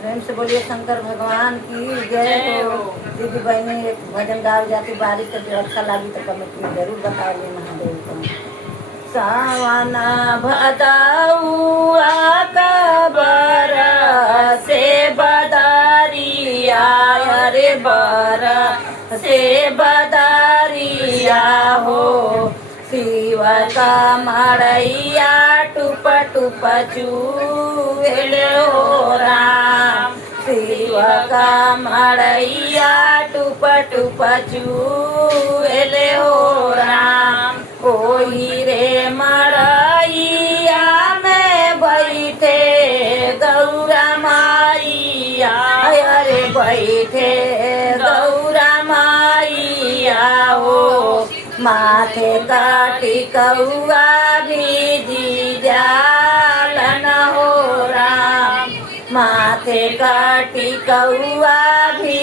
प्रेम से बोलिए शंकर भगवान की जय हो। दीदी बहनी एक भजन गाओ जाती बारिश तो जो अच्छा लगी तो कमेंट में जरूर बताओगे महादेव को। सावन भदौआ कबर से बदरिया रे बर से बदरिया हो। शिव का मड़ैया टूप टूप चूल हो राम। शिव का मड़ैया टूप टूप चूल हो राम। कोई रे मड़ैया में बैठे गौरा माइया अरे बैठे गौरा माइया हो। माथे काटी कौआ भी जालन हो राम। माथे काटी कौआ भी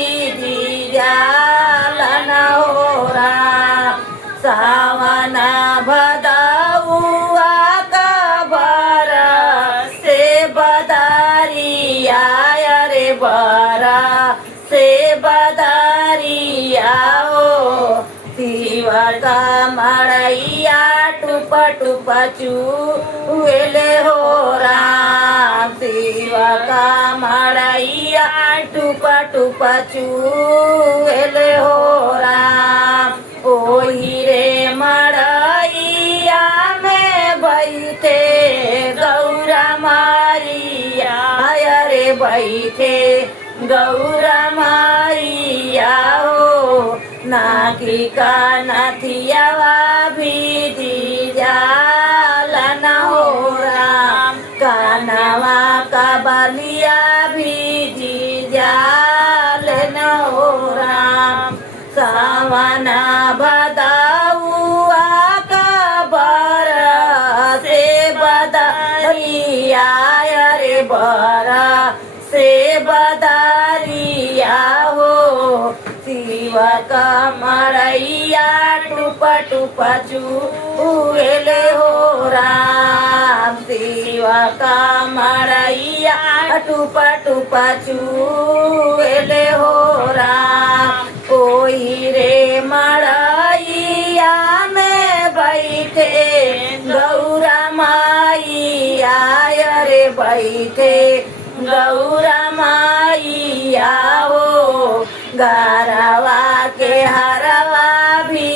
जालन हो राम। सावन भदौआ कबर से बदरिया रे बरा से बदरिया हो। शिव का मड़ैया टूप टूप चूल हो राम। शिव का मड़ैया टूप टूप चूल हो राम। ओही रे मड़ैया में बैठे गौरा माइया रे बैठे गौरा माइया हो। नाकी का नथियावा भी जालन हो राम। कानवा का बलिया भी जालन हो राम। सावन भदौआ कबर से बदरिया रे बरा से बदरिया हो। शिव का मड़ैया टूप टूप चूल हो राम। शिव का मड़ैया टूप टूप चूल हो राम। कोई रे मड़ैया में बैठे गौरा माइया रे बैठे गौरा माइया हो। गरवा के हरवा भी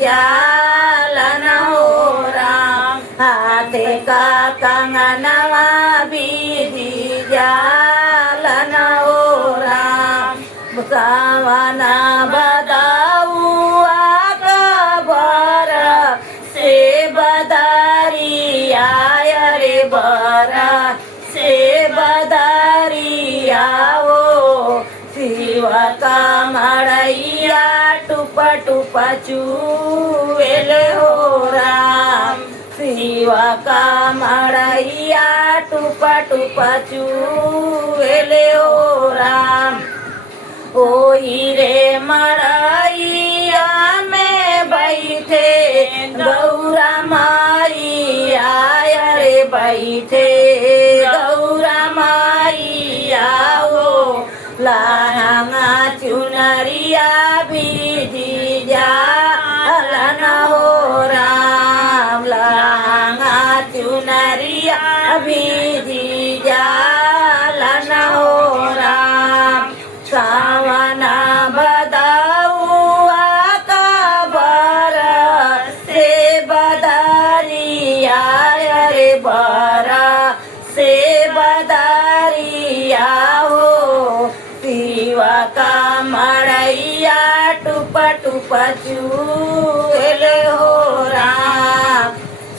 जालन हो राम। हाथे का कंगनवा भी जालन हो राम। सावन भदौआ कबर से बदरिया रे बरा से बदरिया हो। शिव का मड़ैया टूप टूप चूल हो राम। शिव का मड़ैया टूप टूप चूल हो राम। ओही रे मड़ैया में बैठे गौरा माइया रे बैठे गौरा माइया हो। लहंगा चुनरिया भी जालन हो राम। लहंगा चुनरिया भी जालन हो राम। सावन भदौआ कबर से बदरिया रे बरा से बदरिया हो। शिव का मड़ैया टूप टूप चूल हो राम।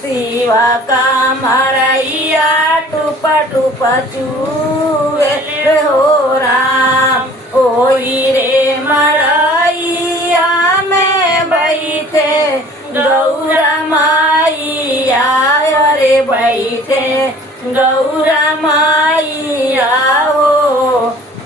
शिव का मड़ैया टूप टूप चूल हो राम। ओही रे मड़ैया में बैठे गौरा माइया रे बैठे गौरा माइया हो।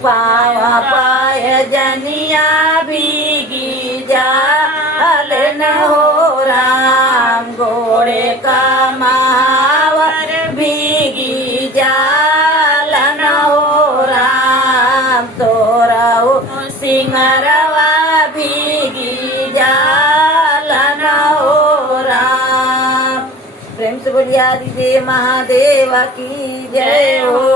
पाव पाय जनिया भीगी जालन हो राम। घोड़े का महावर भीगी जालन हो राम। सिंगरवा भीगी जालन हो राम। प्रेम से बोलिए आदिदेव महादेव की जय हो।